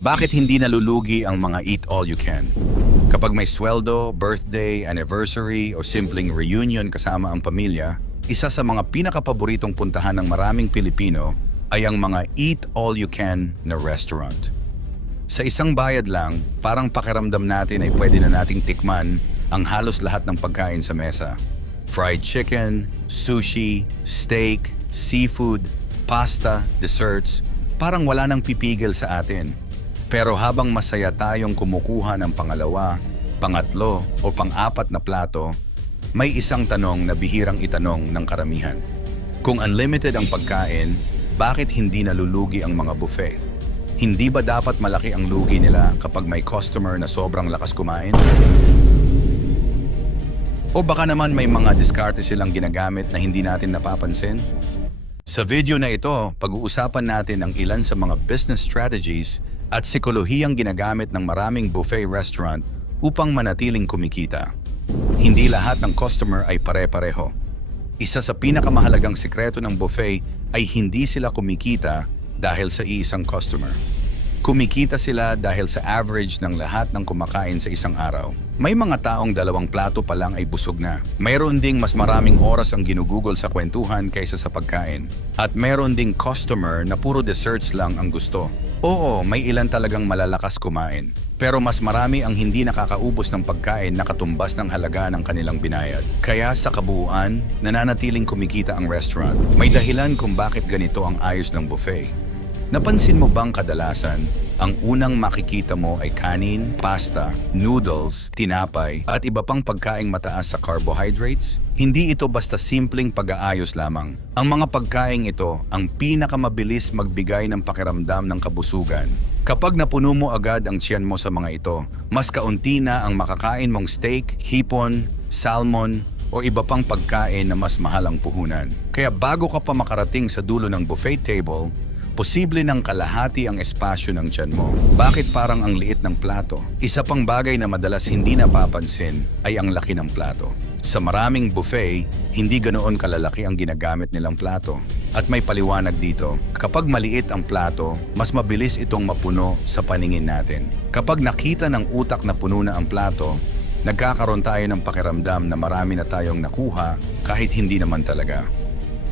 Bakit hindi nalulugi ang mga eat all you can? Kapag may sweldo, birthday, anniversary o simpleng reunion kasama ang pamilya, isa sa mga pinakapaboritong puntahan ng maraming Pilipino ay ang mga eat all you can na restaurant. Sa isang bayad lang, parang pakiramdam natin ay pwede na nating tikman ang halos lahat ng pagkain sa mesa. Fried chicken, sushi, steak, seafood, pasta, desserts, parang wala nang pipigil sa atin. Pero habang masaya tayong kumukuha ng pangalawa, pangatlo o pang-apat na plato, may isang tanong na bihirang itanong ng karamihan. Kung unlimited ang pagkain, bakit hindi nalulugi ang mga buffet? Hindi ba dapat malaki ang lugi nila kapag may customer na sobrang lakas kumain? O baka naman may mga diskarte silang ginagamit na hindi natin napapansin? Sa video na ito, pag-uusapan natin ang ilan sa mga business strategies at psikolohiyang ginagamit ng maraming buffet restaurant upang manatiling kumikita. Hindi lahat ng customer ay pare-pareho. Isa sa pinakamahalagang sikreto ng buffet ay hindi sila kumikita dahil sa iisang customer. Kumikita sila dahil sa average ng lahat ng kumakain sa isang araw. May mga taong 2 plato pa lang ay busog na. Mayroon ding mas maraming oras ang ginugugol sa kwentuhan kaysa sa pagkain. At mayroon ding customer na puro desserts lang ang gusto. Oo, may ilan talagang malalakas kumain. Pero mas marami ang hindi nakakaubos ng pagkain na katumbas ng halaga ng kanilang binayad. Kaya sa kabuuan, nananatiling kumikita ang restaurant. May dahilan kung bakit ganito ang ayos ng buffet. Napansin mo bang kadalasan, ang unang makikita mo ay kanin, pasta, noodles, tinapay, at iba pang pagkaing mataas sa carbohydrates? Hindi ito basta simpleng pag-aayos lamang. Ang mga pagkaing ito ang pinakamabilis magbigay ng pakiramdam ng kabusugan. Kapag napuno mo agad ang tiyan mo sa mga ito, mas kaunti na ang makakain mong steak, hipon, salmon, o iba pang pagkain na mas mahal ang puhunan. Kaya bago ka pa makarating sa dulo ng buffet table, posible ng kalahati ang espasyo ng tiyan mo. Bakit parang ang liit ng plato? Isa pang bagay na madalas hindi napapansin ay ang laki ng plato. Sa maraming buffet, hindi ganoon kalalaki ang ginagamit nilang plato. At may paliwanag dito, kapag maliit ang plato, mas mabilis itong mapuno sa paningin natin. Kapag nakita ng utak na puno na ang plato, nagkakaroon tayo ng pakiramdam na marami na tayong nakuha kahit hindi naman talaga.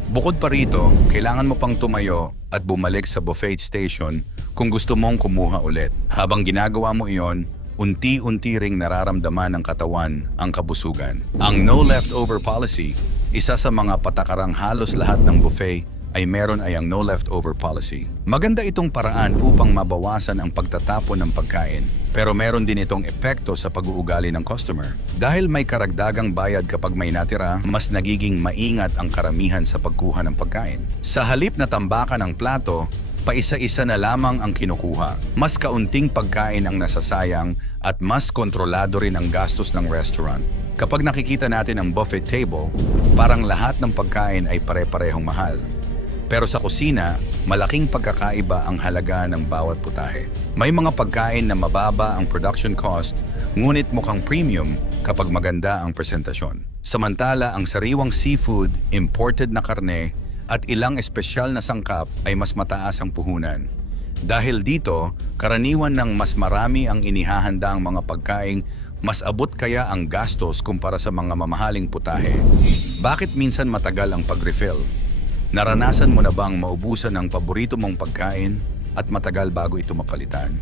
Bukod pa rito, kailangan mo pang tumayo at bumalik sa buffet station kung gusto mong kumuha ulit. Habang ginagawa mo iyon, unti-unti ring nararamdaman ng katawan ang kabusugan. Ang no leftover policy, isa sa mga patakarang halos lahat ng buffet ay meron ay ang no leftover policy. Maganda itong paraan upang mabawasan ang pagtatapon ng pagkain. Pero meron din itong epekto sa pag-uugali ng customer. Dahil may karagdagang bayad kapag may natira, mas nagiging maingat ang karamihan sa pagkuha ng pagkain. Sa halip na tambakan ng plato, paisa-isa na lamang ang kinukuha. Mas kaunting pagkain ang nasasayang at mas kontrolado rin ang gastos ng restaurant. Kapag nakikita natin ang buffet table, parang lahat ng pagkain ay pare-parehong mahal. Pero sa kusina, malaking pagkakaiba ang halaga ng bawat putahe. May mga pagkain na mababa ang production cost, ngunit mukhang premium kapag maganda ang presentasyon. Samantala, ang sariwang seafood, imported na karne, at ilang espesyal na sangkap ay mas mataas ang puhunan. Dahil dito, karaniwan ng mas marami ang inihahanda ang mga pagkaing, mas abot kaya ang gastos kumpara sa mga mamahaling putahe. Bakit minsan matagal ang pag-refill? Naranasan mo na bang maubusan ng paborito mong pagkain at matagal bago ito mapalitan?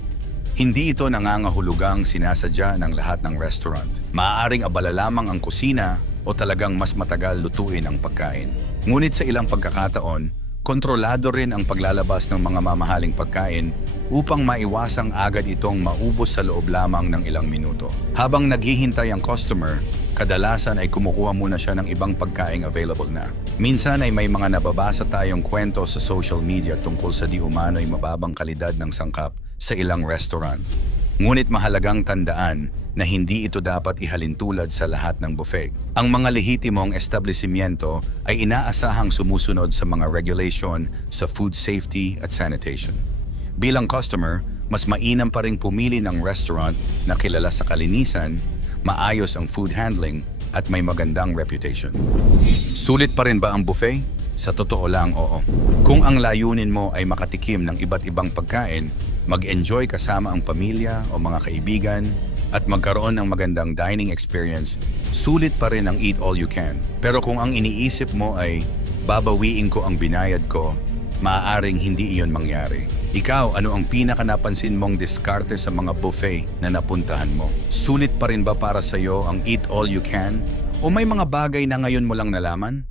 Hindi ito nangangahulugang sinasadya ng lahat ng restaurant. Maaaring abala lamang ang kusina o talagang mas matagal lutuin ang pagkain. Ngunit sa ilang pagkakataon, kontrolado rin ang paglalabas ng mga mamahaling pagkain upang maiwasang agad itong maubos sa loob lamang ng ilang minuto. Habang naghihintay ang customer, kadalasan ay kumukuha muna siya ng ibang pagkaing available na. Minsan ay may mga nababasa tayong kwento sa social media tungkol sa di umano'y mababang kalidad ng sangkap sa ilang restaurant. Ngunit mahalagang tandaan na hindi ito dapat ihalintulad sa lahat ng buffet. Ang mga lehitimong establishmento ay inaasahang sumusunod sa mga regulation sa food safety at sanitation. Bilang customer, mas mainam pa ring pumili ng restaurant na kilala sa kalinisan, maayos ang food handling, at may magandang reputation. Sulit pa rin ba ang buffet? Sa totoo lang, oo. Kung ang layunin mo ay makatikim ng iba't ibang pagkain, mag-enjoy kasama ang pamilya o mga kaibigan, at magkaroon ng magandang dining experience, sulit pa rin ang eat all you can. Pero kung ang iniisip mo ay babawiin ko ang binayad ko, maaaring hindi iyon mangyari. Ikaw, ano ang pinaka napansin mong diskarte sa mga buffet na napuntahan mo? Sulit pa rin ba para sa iyo ang eat all you can? O may mga bagay na ngayon mo lang nalaman?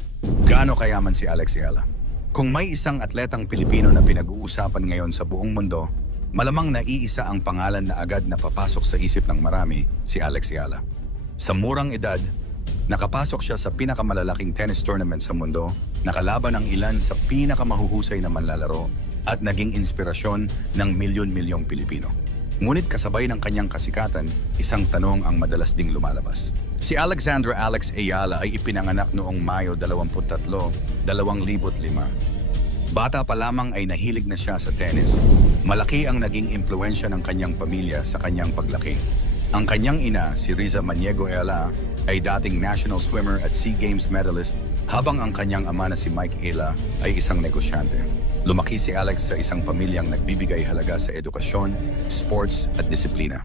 Gaano kayaman si Alex Ayala? Kung may isang atletang Pilipino na pinag-uusapan ngayon sa buong mundo, malamang naiisa ang pangalan na agad na papasok sa isip ng marami, si Alex Ayala. Sa murang edad, nakapasok siya sa pinakamalalaking tennis tournament sa mundo, nakalaban ang ilan sa pinakamahuhusay na manlalaro at naging inspirasyon ng milyon-milyong Pilipino. Ngunit kasabay ng kanyang kasikatan, isang tanong ang madalas ding lumalabas. Si Alexandra Alex Ayala ay ipinanganak noong Mayo 23, 2005. Bata pa lamang ay nahilig na siya sa tennis. Malaki ang naging impluwensya ng kanyang pamilya sa kanyang paglaki. Ang kanyang ina, si Riza Maniego Ayala, ay dating national swimmer at SEA Games medalist, habang ang kanyang ama na si Mike Ayala ay isang negosyante. Lumaki si Alex sa isang pamilyang nagbibigay halaga sa edukasyon, sports at disiplina.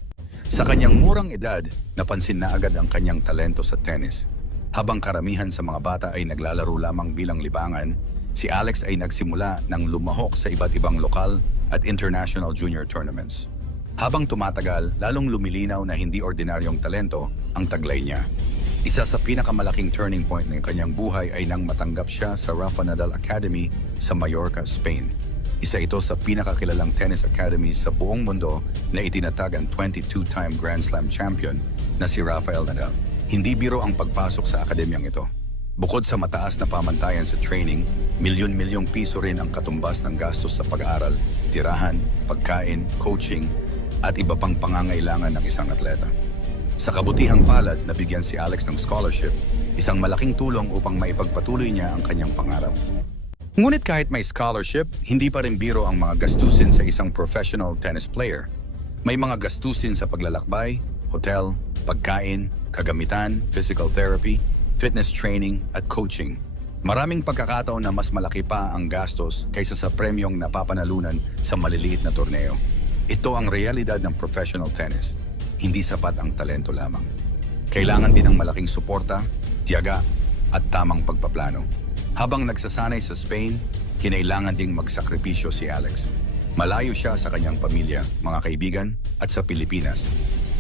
Sa kanyang murang edad, napansin na agad ang kanyang talento sa tennis. Habang karamihan sa mga bata ay naglalaro lamang bilang libangan, si Alex ay nagsimula ng lumahok sa iba't ibang lokal at international junior tournaments. Habang tumatagal, lalong lumilinaw na hindi ordinaryong talento ang taglay niya. Isa sa pinakamalaking turning point ng kanyang buhay ay nang matanggap siya sa Rafa Nadal Academy sa Mallorca, Spain. Isa ito sa pinakakilalang tennis academy sa buong mundo na itinatag ang 22-time Grand Slam champion na si Rafael Nadal. Hindi biro ang pagpasok sa akademyang ito. Bukod sa mataas na pamantayan sa training, milyon-milyong piso rin ang katumbas ng gastos sa pag-aaral, tirahan, pagkain, coaching, at iba pang pangangailangan ng isang atleta. Sa kabutihang palad, nabigyan si Alex ng scholarship, isang malaking tulong upang maipagpatuloy niya ang kanyang pangarap. Ngunit kahit may scholarship, hindi pa rin biro ang mga gastusin sa isang professional tennis player. May mga gastusin sa paglalakbay, hotel, pagkain, kagamitan, physical therapy, fitness training at coaching. Maraming pagkakataon na mas malaki pa ang gastos kaysa sa premyong napapanalunan sa maliliit na torneo. Ito ang realidad ng professional tennis. Hindi sapat ang talento lamang. Kailangan din ng malaking suporta, tiyaga at tamang pagpaplano. Habang nagsasanay sa Spain, kinailangan ding magsakripisyo si Alex. Malayo siya sa kanyang pamilya, mga kaibigan at sa Pilipinas.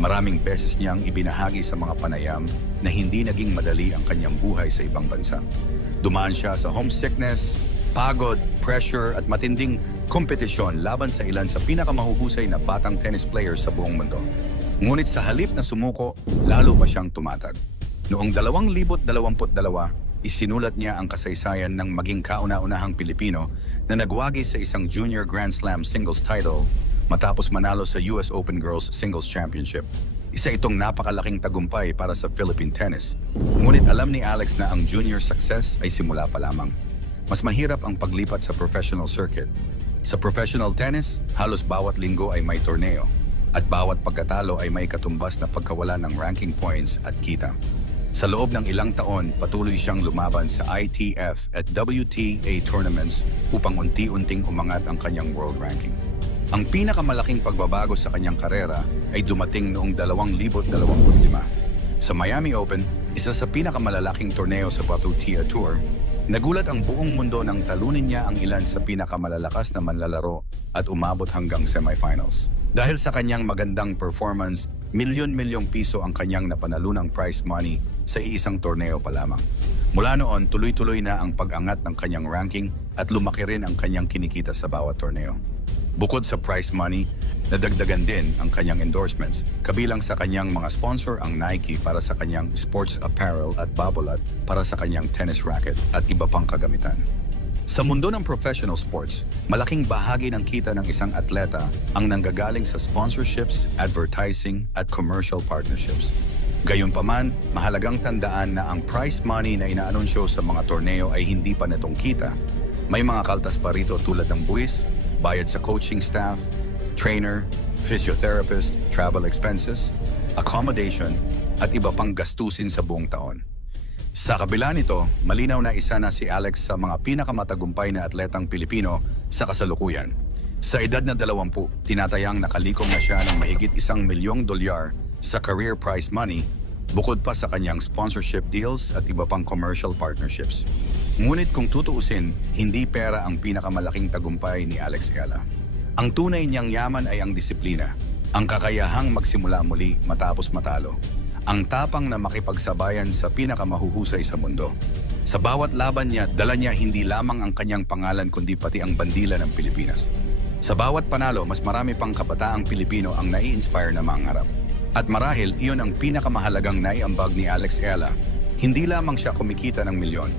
Maraming beses niyang ibinahagi sa mga panayam na hindi naging madali ang kanyang buhay sa ibang bansa. Dumaan siya sa homesickness, pagod, pressure at matinding kompetisyon laban sa ilan sa pinakamahuhusay na batang tennis players sa buong mundo. Ngunit sa halip na sumuko, lalo pa siyang tumatag. Noong 2022, isinulat niya ang kasaysayan ng maging kauna-unahang Pilipino na nagwagi sa isang Junior Grand Slam singles title matapos manalo sa US Open Girls Singles Championship. Isa itong napakalaking tagumpay para sa Philippine tennis. Ngunit alam ni Alex na ang junior success ay simula pa lamang. Mas mahirap ang paglipat sa professional circuit. Sa professional tennis, halos bawat linggo ay may torneo. At bawat pagkatalo ay may katumbas na pagkawala ng ranking points at kita. Sa loob ng ilang taon, patuloy siyang lumaban sa ITF at WTA tournaments upang unti-unting umangat ang kanyang world ranking. Ang pinakamalaking pagbabago sa kanyang karera ay dumating noong 2025. Sa Miami Open, isa sa pinakamalalaking torneo sa WTA Tour, nagulat ang buong mundo nang talunin niya ang ilan sa pinakamalalakas na manlalaro at umabot hanggang semifinals. Dahil sa kanyang magandang performance, milyon-milyong piso ang kanyang napanalunang prize money sa iisang torneo pa lamang. Mula noon, tuloy-tuloy na ang pag-angat ng kanyang ranking at lumaki rin ang kanyang kinikita sa bawat torneo. Bukod sa prize money, nadagdagan din ang kanyang endorsements, kabilang sa kanyang mga sponsor ang Nike para sa kanyang sports apparel at Babolat para sa kanyang tennis racket at iba pang kagamitan. Sa mundo ng professional sports, malaking bahagi ng kita ng isang atleta ang nanggagaling sa sponsorships, advertising at commercial partnerships. Gayunpaman, mahalagang tandaan na ang prize money na inaanunsyo sa mga torneo ay hindi pa netong kita. May mga kaltas pa rito tulad ng buwis, bayad sa coaching staff, trainer, physiotherapist, travel expenses, accommodation, at iba pang gastusin sa buong taon. Sa kabila nito, malinaw na isa na si Alex sa mga pinakamatagumpay na atletang Pilipino sa kasalukuyan. Sa edad na 20, tinatayang nakalikom na siya ng mahigit $1 milyong sa career prize money, bukod pa sa kanyang sponsorship deals at iba pang commercial partnerships. Ngunit kung tutuusin, hindi pera ang pinakamalaking tagumpay ni Alex Ayala. Ang tunay niyang yaman ay ang disiplina, ang kakayahang magsimula muli matapos matalo, ang tapang na makipagsabayan sa pinakamahuhusay sa mundo. Sa bawat laban niya, dala niya hindi lamang ang kanyang pangalan kundi pati ang bandila ng Pilipinas. Sa bawat panalo, mas marami pang kabataang Pilipino ang nai-inspire na mangarap. At marahil, iyon ang pinakamahalagang naiambag ni Alex Ayala. Hindi lamang siya kumikita ng milyon.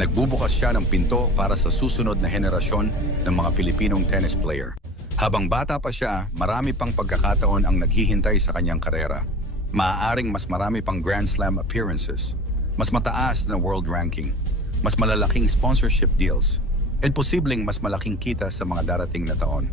Nagbubukas siya ng pinto para sa susunod na henerasyon ng mga Pilipinong tennis player. Habang bata pa siya, marami pang pagkakataon ang naghihintay sa kanyang karera. Maaaring mas marami pang Grand Slam appearances, mas mataas na world ranking, mas malalaking sponsorship deals, at posibleng mas malaking kita sa mga darating na taon.